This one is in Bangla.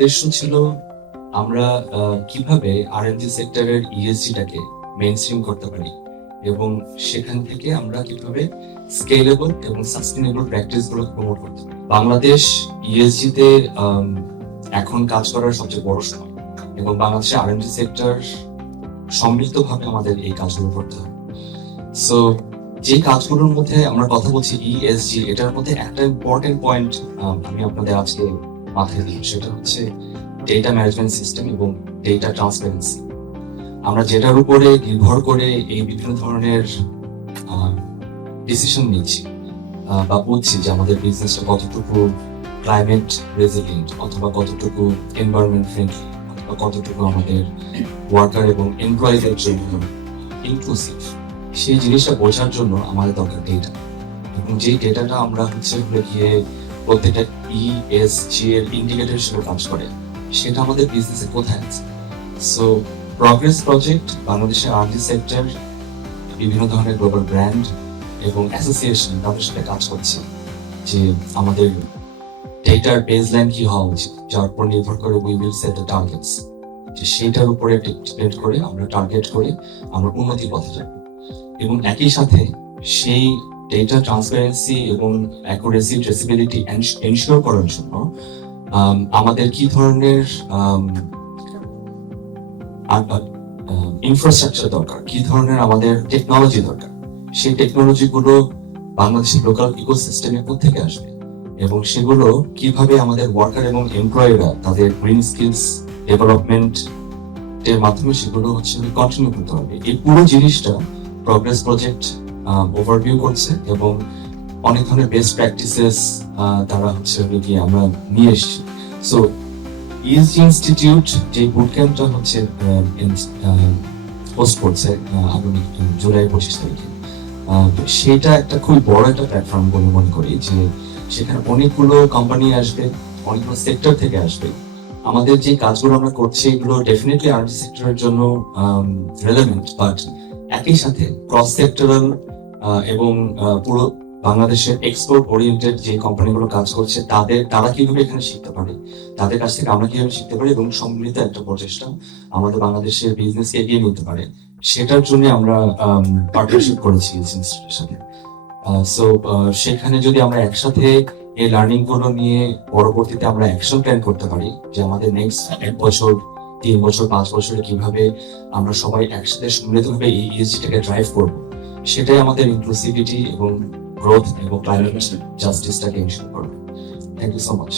উদ্দেশ্য ছিল আমরা কিভাবে আর&ডি সেক্টরের ইএসজিটাকে মেইনস্ট্রিম করতে পারি এবং সেখান থেকে আমরা কিভাবে স্কেলেবল এবং সাস্টেনেবল প্র্যাকটিস গুলো প্রমোট করতে পারি। বাংলাদেশ ইএসজি তে এখন কাজ করার সবচেয়ে বড় সময় এবং বাংলাদেশের আর&ডি সেক্টর সম্মিলিতভাবে আমাদের এই কাজগুলো করতে হবে। সো যে কাজগুলোর মধ্যে আমরা কথা বলছি ইএসজি, এটার মধ্যে একটা ইম্পর্টেন্ট পয়েন্ট আমি আপনাদের আজকে মাথায় দিই, সেটা হচ্ছে ডেটা ম্যানেজমেন্ট সিস্টেম এবং ডেটা ট্রান্সপারেন্সি। আমরা যেটার উপরে নির্ভর করে এই বিভিন্ন ধরনের ডিসিশন নিচ্ছি বা বুঝছি যে আমাদের বিজনেসটা কতটুকু ক্লাইমেট রেজিলিয়েন্ট অথবা কতটুকু এনভায়রনমেন্ট ফ্রেন্ডলি অথবা কতটুকু আমাদের ওয়ার্কার এবং এমপ্লয়িজের জন্য ইনক্লুসিভ, সেই জিনিসটা বোঝার জন্য আমাদের দরকার ডেটা। এবং যে ডেটাটা আমরা গিয়ে প্রত্যেকটা ইএসজি এর ইন্ডিকেটর হিসেবে কাজ করে, সেটা আমাদের বিজনেসে কোথায় আছে। সো প্রগ্রেস প্রজেক্ট বাংলাদেশের আর&ডি সেক্টর বিভিন্ন ধরনের গ্লোবাল ব্র্যান্ড এবং অ্যাসোসিয়েশন তাদের সাথে কাজ করছে যে আমাদের ডেটার বেসলাইন কি হওয়া উচিত, যার উপর নির্ভর করে we will set the targets, যে সেইটার উপরে ডিপেন্ড করে আমরা টার্গেট করে আমরা উন্নতির পথে যাব। এবং একই সাথে সেই ডেটা ট্রান্সপারেন্সি এবং অ্যাকুরেসি ট্রেসিবিলিটি এনশিওর করার জন্য আমাদের কি ধরনের ইনফ্রাস্ট্রাকচার দরকার, কি ধরনের আমাদের টেকনোলজি দরকার, সেই টেকনোলজি গুলো বাংলাদেশের লোকাল ইকোসিস্টেমের থেকে আসবে এবং সেগুলো কিভাবে আমাদের ওয়ার্কার এবং এমপ্লয়িরা তাদের গ্রিন স্কিলস ডেভেলপমেন্ট এর মাধ্যমে সেগুলো কন্টিনিউ করতে হবে। এই পুরো জিনিসটা প্রগ্রেস প্রজেক্ট ওভারভিউ করছে এবং অনেক ধরনের বেস্ট প্র্যাকটিসেস তারা গিয়ে আমরা নিয়ে এসেছি। সো ইএসজি ইনস্টিটিউট যে বুট ক্যাম্পটা হোস্ট করছে আগামী জুলাই 25 তারিখে, সেটা একটা খুব বড় একটা প্ল্যাটফর্ম বলে মনে করি, যে সেখানে অনেকগুলো কোম্পানি আসবে, অনেকগুলো সেক্টর থেকে আসবে। আমাদের যে কাজগুলো আমরা করছি এগুলো ডেফিনেটলি আর&ডি সেক্টরের জন্য রেলেভেন্ট, বাট একই সাথে ক্রস সেক্টরাল এবং পুরো বাংলাদেশের এক্সপোর্ট ওরিয়েন্টেড যে কোম্পানিগুলো কাজ করছে তারা কিভাবে এখানে শিখতে পারে, তাদের কাছ থেকে আমরা কিভাবে শিখতে পারি এবং সম্মিলিত একটা প্রচেষ্টা আমাদের বাংলাদেশের বিজনেস এগিয়ে নিতে পারে, সেটার জন্য আমরা পার্টনারশিপ করেছি ইনস্টিটিউটের সাথে। সো সেখানে যদি আমরা একসাথে এই লার্নিং গুলো নিয়ে পরবর্তীতে আমরা অ্যাকশন প্ল্যান করতে পারি, যে আমাদের নেক্সট 1 বছর 3 বছর 5 বছরে কিভাবে আমরা সবাই একসাথে সম্মিলিতভাবে এই ইএসজিটাকে ড্রাইভ করব, সেটাই আমাদের ইনক্লুসিভিটি এবং গ্রোথ এবং ক্লাইমেট জাস্টিসটাকে এনশিওর করবে। Thank you so much.